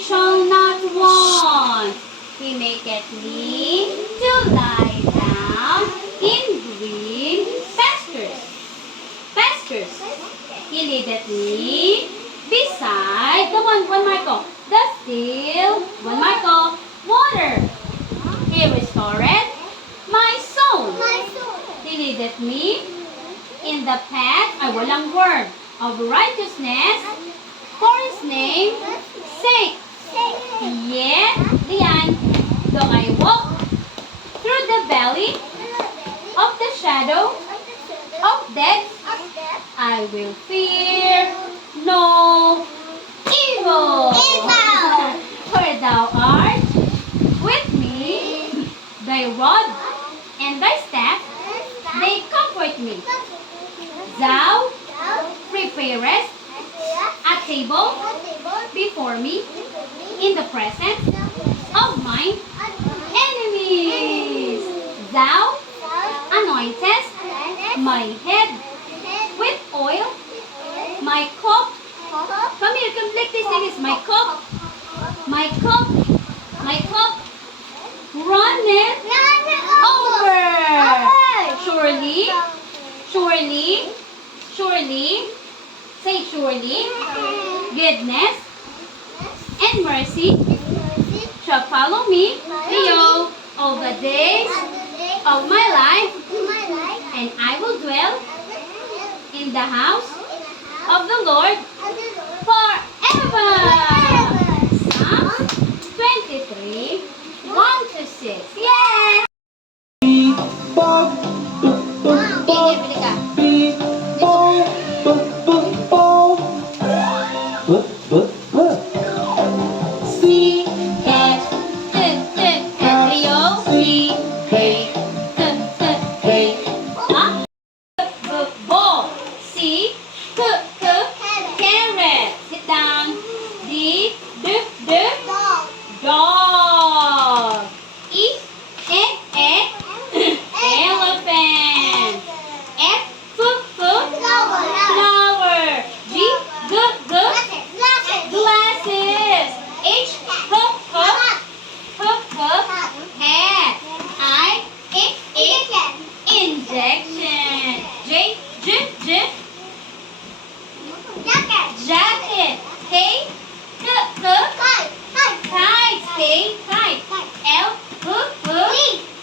I shall not want. He maketh me to lie down in green pastures. Pastures. He leadeth me beside the one Marco. The still Marco water. He restoreth my soul. He leadeth me in the path, walang word, of righteousness for His name sake. Yet, diyan, though I walk through the valley of the shadow of death, I will fear no evil. For thou art with me, thy rod and thy staff, they comfort me. Thou preparest a table before me in the presence of mine enemies. Thou anointest my head with oil. My cup. Come here, come like this. My cup. My cup. My cup runneth over. Surely. Surely. Surely. Say surely. Goodness and mercy shall follow me, Leo, all the days of my life, and I will dwell in the house of the Lord forever. Psalms 23, 1-6. Yay! Bili ka. Dog. Elephant. Flower. Glasses. Hat. Injection. Jacket. Kite.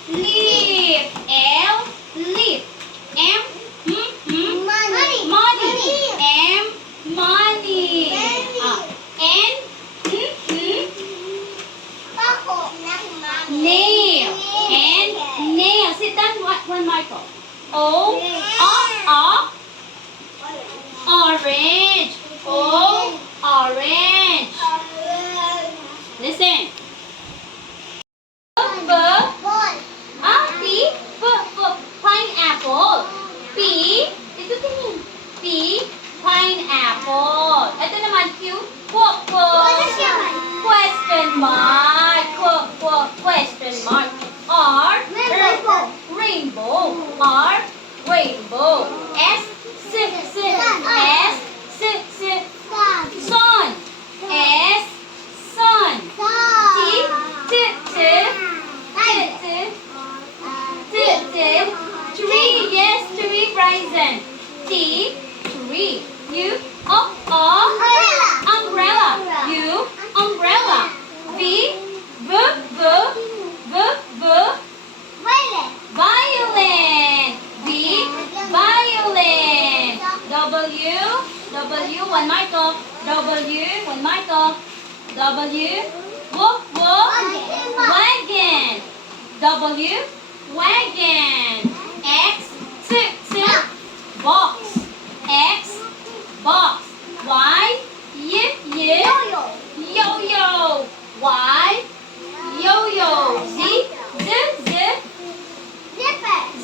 Leaf. Leaf. Money. Money. Nail. Nail. Sit down, one Michael. Orange. Orange. Listen. Pineapple. Ito tingin. Pineapple. Ito naman, Q. Question mark. Question mark. R. Rainbow. R. Rainbow. S. Sun. S. Sun. Tree. Yes, tree, Bryson. Tree. Umbrella. Umbrella. Violin. Violin. W, one Michael. Wagon. Wagon. X, box. Y, yo-yo. Y, yo-yo. Z,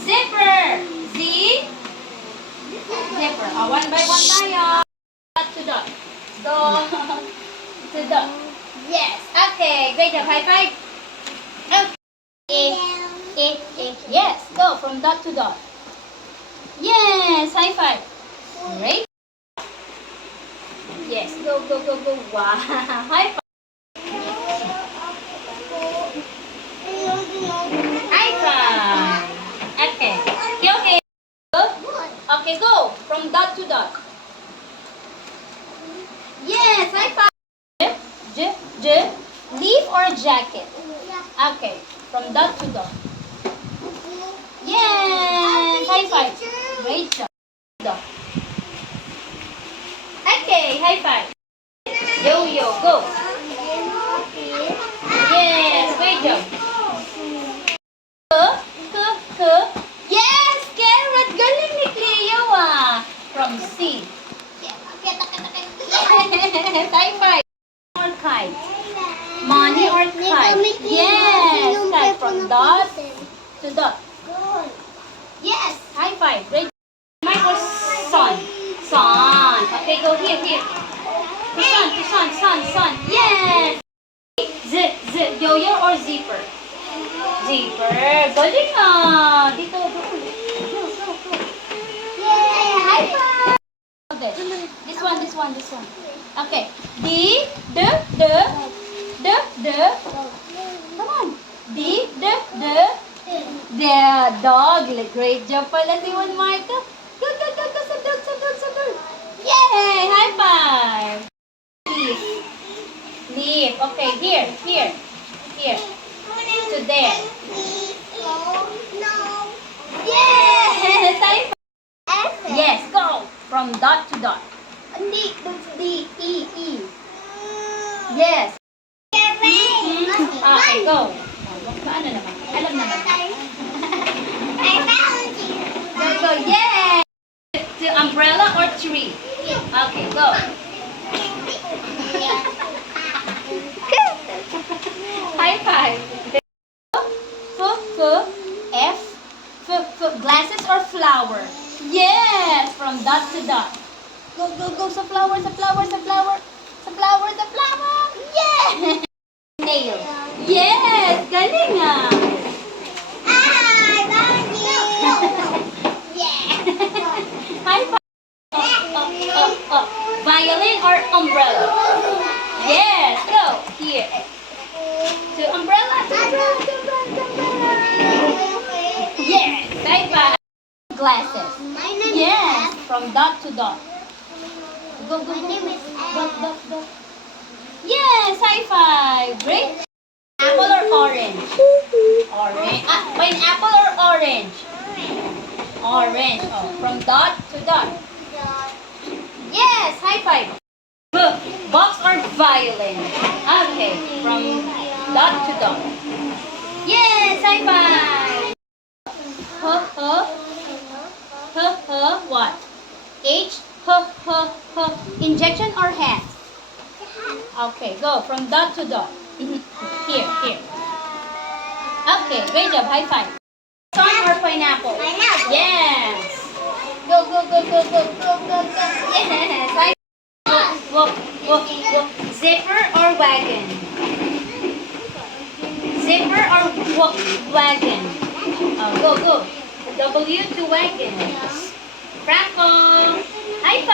zipper. Z, zipper. One by one tayo. Dot to dot. To dot. Yes. Okay. Great job. High five. Okay. Yes. Go from dot to dot. Yes. High five. Great. Yes. Go. Wow. High five. Okay, go. From dot to dot. Yes, high five. Leaf or jacket? Okay, from dot to dot. Yes, high five. Great job. Dot. Okay, high five. Yo-yo, go. Yes, great job. K. Yes, carrot. Galing ni Cleo ah. From C. High five. Or kite. Money or kite? Yes, kite from dot to dot. Yes, high five. Great. Mike or sun? Sun. Okay, go here. To sun. Yes. Yo-yo or zipper? Zipper. Galing ah. Dito, go. Yay, high five. Okay. This one. Okay. The. Come on. The dog. Great job pala si Juan Marco. Go. Sa dog. Yay! High five. Leaf. Okay, here. To there. Yes! High five. Yes, go. From dot to dot. D. Yes. Okay, go. Paano naman? Alam naman. Go. Yes! To umbrella or tree? Okay, go. High five. Glasses or flower? Yes! From dot to dot. Go. Sa flower. Yes! Nail. Yes! Galing ah! High five. Violin or umbrella? Yes! Go. Here. To umbrella. Yes! High five. Glasses. Yes! From dot to dot. Go. Dot. Yes! High five. Great. Apple or orange? Orange. Pineapple or orange? Orange. Oh, from dot to dot. Yes! High five. Box or violin? Okay. From dot to dot. Yes! High five. What? H. Injection or hand? Okay, go from dot to dot. Here. Okay, great job. High five. Sun or pineapple? Yes. Go. Yes. High five. Zipper or wagon? Zipper or wagon? Go. W to wagon. Franco. High five.